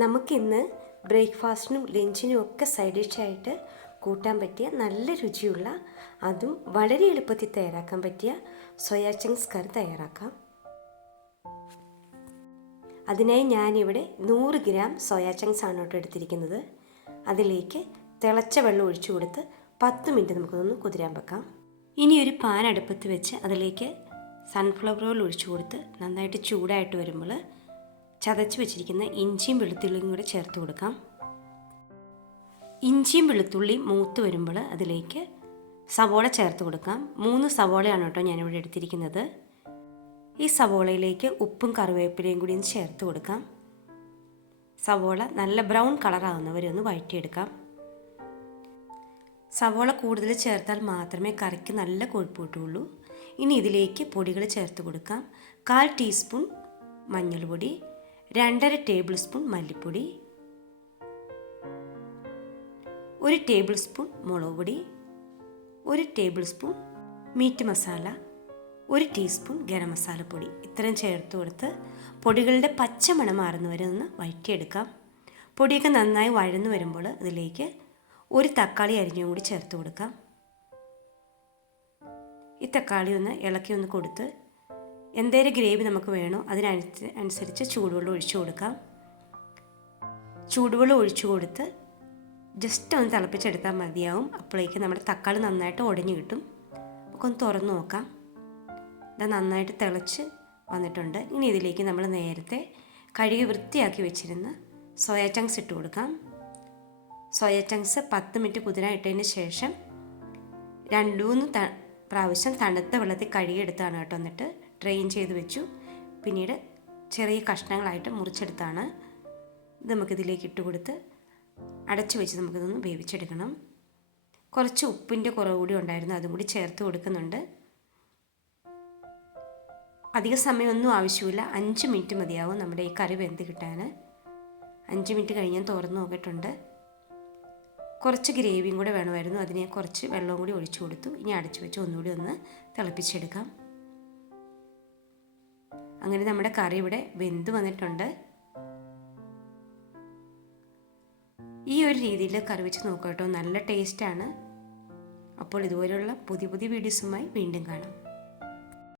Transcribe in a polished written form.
നമുക്കിന്ന് ബ്രേക്ക്ഫാസ്റ്റിനും ലഞ്ചിനും ഒക്കെ സൈഡ് ഡിഷായിട്ട് കൂട്ടാൻ പറ്റിയ നല്ല രുചിയുള്ള അതും വളരെ എളുപ്പത്തിൽ തയ്യാറാക്കാൻ പറ്റിയ സോയാ ചങ്ക്സ് കറി തയ്യാറാക്കാം. അതിനായി ഞാനിവിടെ 100 ഗ്രാം സോയാ ചങ്ക്സ് ആണ് എടുത്തിരിക്കുന്നത്. അതിലേക്ക് തിളച്ച വെള്ളം ഒഴിച്ചു കൊടുത്ത് 10 മിനിറ്റ് നമുക്കൊന്ന് കുതിരാൻ വെക്കാം. ഇനി ഒരു പാൻ അടുപ്പത്ത് വെച്ച് അതിലേക്ക് സൺഫ്ലവർ ഓയിൽ ഒഴിച്ചു കൊടുത്ത് നന്നായിട്ട് ചൂടായിട്ട് വരുമ്പോൾ ചതച്ച് വെച്ചിരിക്കുന്ന ഇഞ്ചിയും വെളുത്തുള്ളിയും കൂടെ ചേർത്ത് കൊടുക്കാം. ഇഞ്ചിയും വെളുത്തുള്ളിയും മൂത്ത് വരുമ്പോൾ അതിലേക്ക് സവോള ചേർത്ത് കൊടുക്കാം. 3 സവോളയാണ് കേട്ടോ ഞാനിവിടെ എടുത്തിരിക്കുന്നത്. ഈ സവോളയിലേക്ക് ഉപ്പും കറിവേപ്പിലയും കൂടി ഒന്ന് ചേർത്ത് കൊടുക്കാം. സവോള നല്ല ബ്രൗൺ കളറാകുന്നവരെ ഒന്ന് വഴറ്റിയെടുക്കാം. സവോള കൂടുതൽ ചേർത്താൽ മാത്രമേ കറിക്ക് നല്ല കൊഴുപ്പ് കിട്ടുള്ളൂ. ഇനി ഇതിലേക്ക് പൊടികൾ ചേർത്ത് കൊടുക്കാം. 1/4 ടീസ്പൂൺ മഞ്ഞൾപ്പൊടി, 2.5 ടേബിൾ സ്പൂൺ മല്ലിപ്പൊടി, 1 ടേബിൾ സ്പൂൺ മുളക് പൊടി, 1 tablespoon meat masala, 1 teaspoon ഗരം മസാലപ്പൊടി. ഇത്രയും ചേർത്ത് കൊടുത്ത് പൊടികളുടെ പച്ചമണം മാറുന്നവരെ ഒന്ന് വഴറ്റിയെടുക്കാം. പൊടിയൊക്കെ നന്നായി വഴന്നു വരുമ്പോൾ ഇതിലേക്ക് 1 തക്കാളി അരിഞ്ഞും കൂടി ചേർത്ത് കൊടുക്കാം. ഈ തക്കാളി ഒന്ന് ഇളക്കി ഒന്ന് കൊടുത്ത് എന്തേലും ഗ്രേവി നമുക്ക് വേണോ അതിനനുസരിച്ച് ചൂടുവെള്ളം ഒഴിച്ചു കൊടുക്കാം. ചൂടുവെള്ളം ഒഴിച്ചു കൊടുത്ത് ജസ്റ്റ് ഒന്ന് തിളപ്പിച്ചെടുത്താൽ മതിയാവും. അപ്പോഴേക്ക് നമ്മുടെ തക്കാളി നന്നായിട്ട് ഉടഞ്ഞു കിട്ടും. നമുക്കൊന്ന് തുറന്ന് നോക്കാം. ഇത് നന്നായിട്ട് തിളച്ച് വന്നിട്ടുണ്ട്. ഇനി ഇതിലേക്ക് നമ്മൾ നേരത്തെ കഴുകി വൃത്തിയാക്കി വെച്ചിരുന്ന സോയാ ചങ്ക്സ് ഇട്ട് കൊടുക്കാം. സോയാ ചങ്ക്സ് 10 മിനിറ്റ് കുതിരാൻ ഇട്ടതിന് ശേഷം 2-3 പ്രാവശ്യം തണുത്ത വെള്ളത്തിൽ കഴുകിയെടുത്താണ് കേട്ടോ. എന്നിട്ട് ഡ്രെയിൻ ചെയ്ത് വെച്ചു. പിന്നീട് ചെറിയ കഷ്ണങ്ങളായിട്ട് മുറിച്ചെടുത്താണ്. ഇത് നമുക്കിതിലേക്ക് ഇട്ട് കൊടുത്ത് അടച്ചു വെച്ച് നമുക്കിതൊന്ന് വേവിച്ചെടുക്കണം. കുറച്ച് ഉപ്പിൻ്റെ കുറവ് കൂടി ഉണ്ടായിരുന്നു, അതും കൂടി ചേർത്ത് കൊടുക്കുന്നുണ്ട്. അധിക സമയമൊന്നും ആവശ്യമില്ല, 5 മിനിറ്റ് മതിയാവും നമ്മുടെ ഈ കറി വെന്ത് കിട്ടാൻ. 5 മിനിറ്റ് കഴിഞ്ഞ് ഞാൻ തുറന്ന് നോക്കിയിട്ടുണ്ട്. കുറച്ച് ഗ്രേവിയും കൂടെ വേണമായിരുന്നു, അതിനെ കുറച്ച് വെള്ളവും കൂടി ഒഴിച്ചു കൊടുത്തു. ഇനി അടച്ചു വെച്ച് ഒന്നുകൂടി ഒന്ന് തിളപ്പിച്ചെടുക്കാം. അങ്ങനെ നമ്മുടെ കറി ഇവിടെ വെന്ത് വന്നിട്ടുണ്ട്. ഈ ഒരു രീതിയിൽ കറി വെച്ച് നോക്കാം കേട്ടോ, നല്ല ടേസ്റ്റാണ്. അപ്പോൾ ഇതുപോലെയുള്ള പുതിയ വീഡിയോസുമായി വീണ്ടും കാണാം.